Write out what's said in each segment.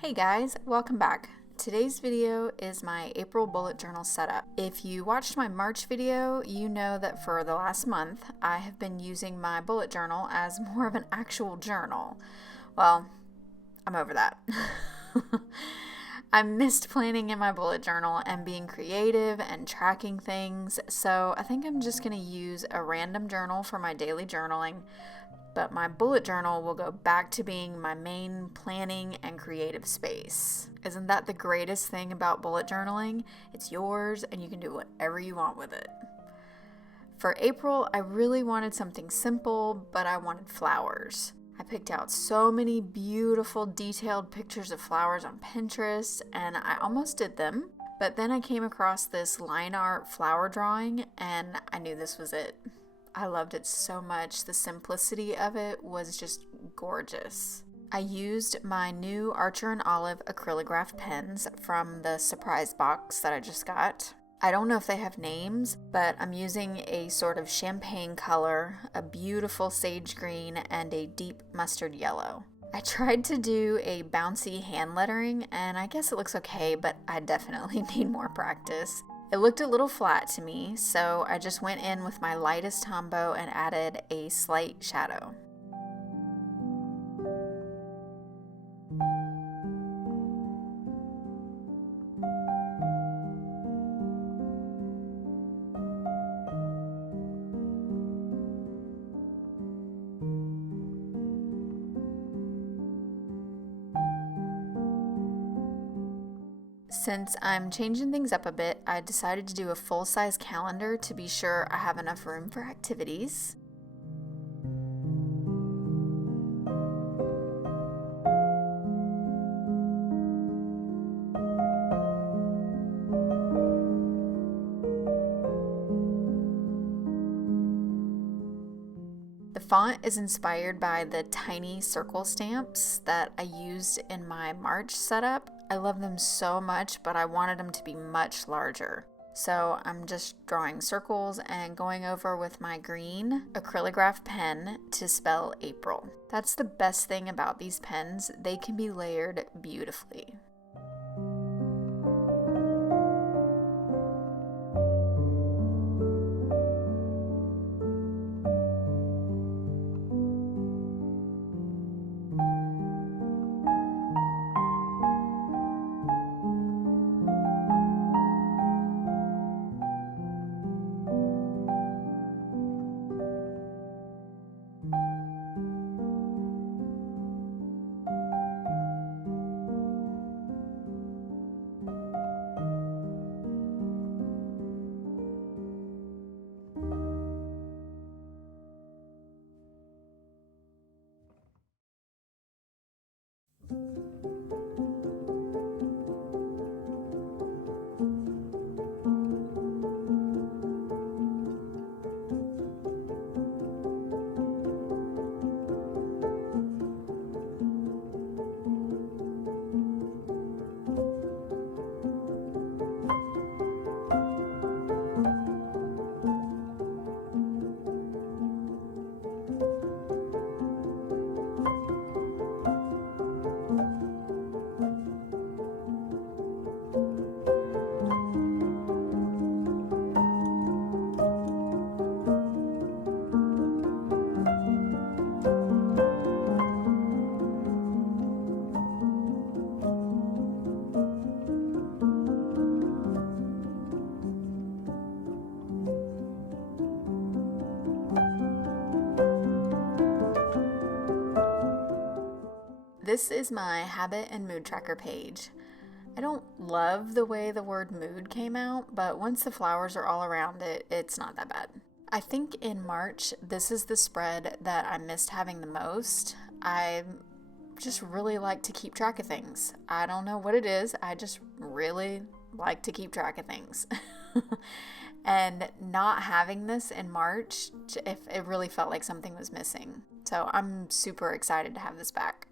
Hey guys, welcome back. Today's video is my April bullet journal setup. If you watched my March video, you know that for the last month, I have been using my bullet journal as more of an actual journal. Well, I'm over that. I missed planning in my bullet journal and being creative and tracking things, so I think I'm just going to use a random journal for my daily journaling, but my bullet journal will go back to being my main planning and creative space. Isn't that the greatest thing about bullet journaling? It's yours and you can do whatever you want with it. For April, I really wanted something simple, but I wanted flowers. I picked out so many beautiful detailed pictures of flowers on Pinterest, and I almost did them, but then I came across this line art flower drawing and I knew this was it. I loved it so much. The simplicity of it was just gorgeous. I used my new Archer and Olive acrylograph pens from the surprise box that I just got. I don't know if they have names, but I'm using a sort of champagne color, a beautiful sage green, and a deep mustard yellow. I tried to do a bouncy hand lettering, and I guess it looks okay, but I definitely need more practice. It looked a little flat to me, so I just went in with my lightest Tombow and added a slight shadow. Since I'm changing things up a bit, I decided to do a full-size calendar to be sure I have enough room for activities. The font is inspired by the tiny circle stamps that I used in my March setup. I love them so much, but I wanted them to be much larger. So I'm just drawing circles and going over with my green acrylograph pen to spell April. That's the best thing about these pens. They can be layered beautifully. This is my habit and mood tracker page. I don't love the way the word mood came out, but once the flowers are all around it, it's not that bad. I think in March, this is the spread that I missed having the most. I just really like to keep track of things. I don't know what it is, I just really like to keep track of things. And not having this in March, it really felt like something was missing. So I'm super excited to have this back.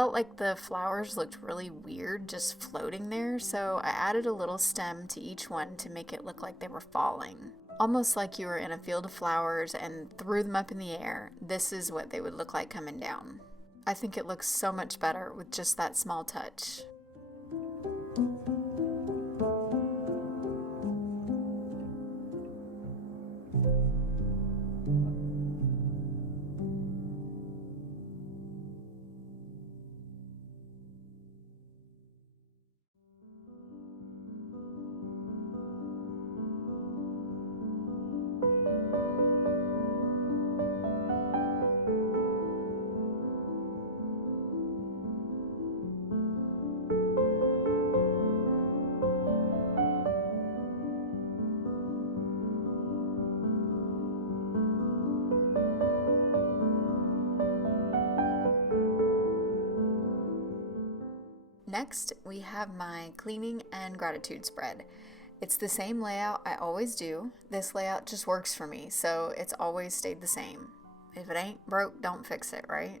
felt like the flowers looked really weird just floating there, so I added a little stem to each one to make it look like they were falling. Almost like you were in a field of flowers and threw them up in the air. This is what they would look like coming down. I think it looks so much better with just that small touch. Next, we have my cleaning and gratitude spread. It's the same layout I always do. This layout just works for me, so it's always stayed the same. If it ain't broke, don't fix it, right?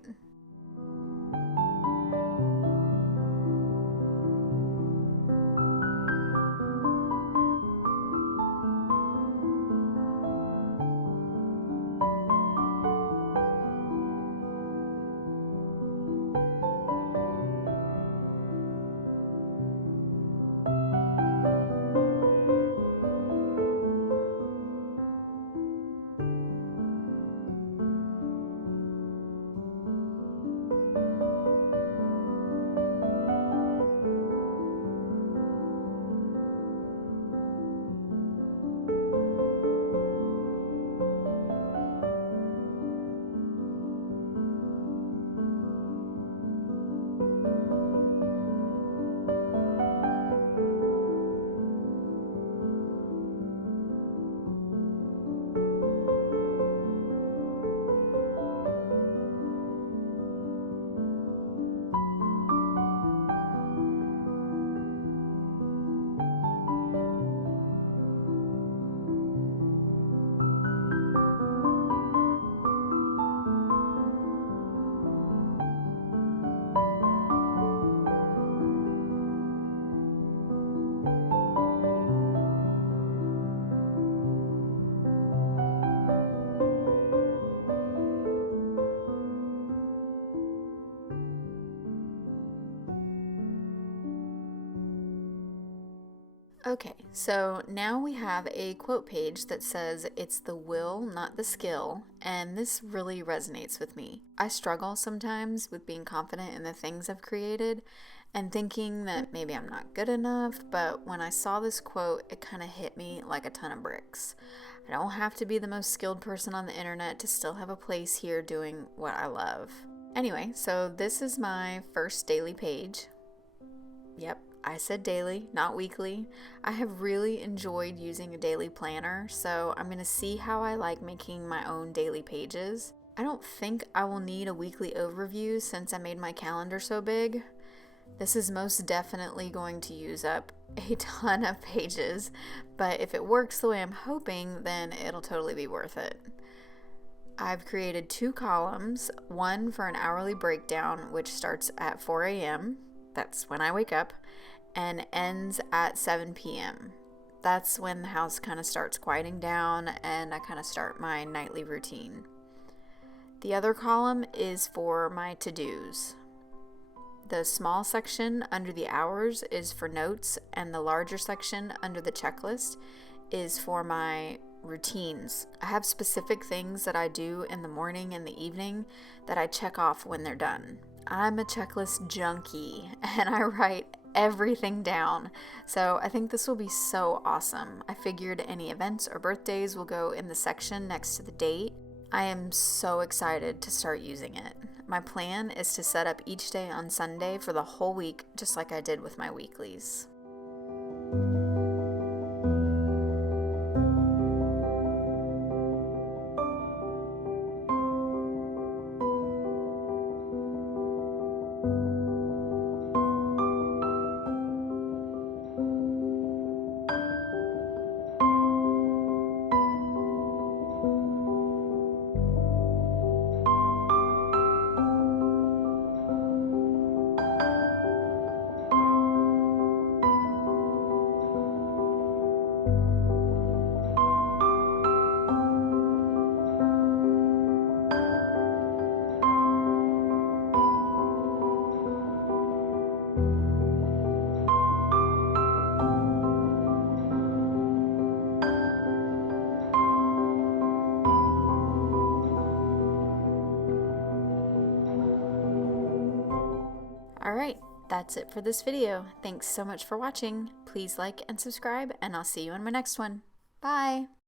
Okay, so now we have a quote page that says, "It's the will, not the skill," and this really resonates with me. I struggle sometimes with being confident in the things I've created and thinking that maybe I'm not good enough, but when I saw this quote, it kind of hit me like a ton of bricks. I don't have to be the most skilled person on the internet to still have a place here doing what I love. Anyway, so this is my first daily page. Yep, I said daily, not weekly. I have really enjoyed using a daily planner, so I'm going to see how I like making my own daily pages. I don't think I will need a weekly overview since I made my calendar so big. This is most definitely going to use up a ton of pages, but if it works the way I'm hoping, then it'll totally be worth it. I've created 2 columns, one for an hourly breakdown, which starts at 4 a.m., that's when I wake up, and ends at 7 p.m. That's when the house kind of starts quieting down and I kind of start my nightly routine. The other column is for my to-dos. The small section under the hours is for notes, and the larger section under the checklist is for my routines. I have specific things that I do in the morning and the evening that I check off when they're done. I'm a checklist junkie and I write everything down, so I think this will be so awesome. I figured any events or birthdays will go in the section next to the date. I am so excited to start using it. My plan is to set up each day on Sunday for the whole week, just like I did with my weeklies. Alright, that's it for this video. Thanks so much for watching. Please like and subscribe, and I'll see you in my next one. Bye!